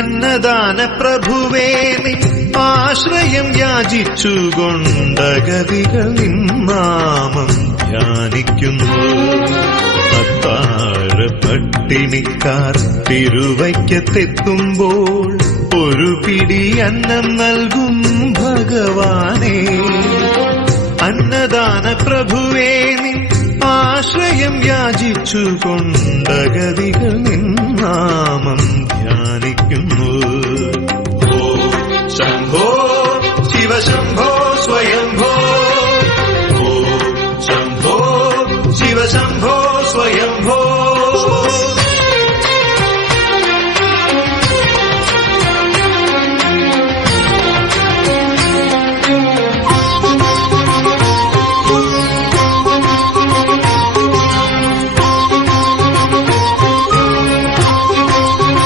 അന്നദാന പ്രഭുവേ നിൻ ആശ്രയം യാചിച്ചുകൊണ്ടഗതികൾ നിന്നാമം ധ്യാനിക്കുന്നു. അത്താഴ പട്ടിണിക്കാർ തിരുവയ്ക്കത്തെത്തുമ്പോൾ ഒരു പിടി അന്നം നൽകും ഭഗവാനേ. അന്നദാന പ്രഭുവേ നിൻ ആശ്രയം യാചിച്ചുകൊണ്ടഗതികൾ നിന്നാമം ಸ್ವಯಂಭೋ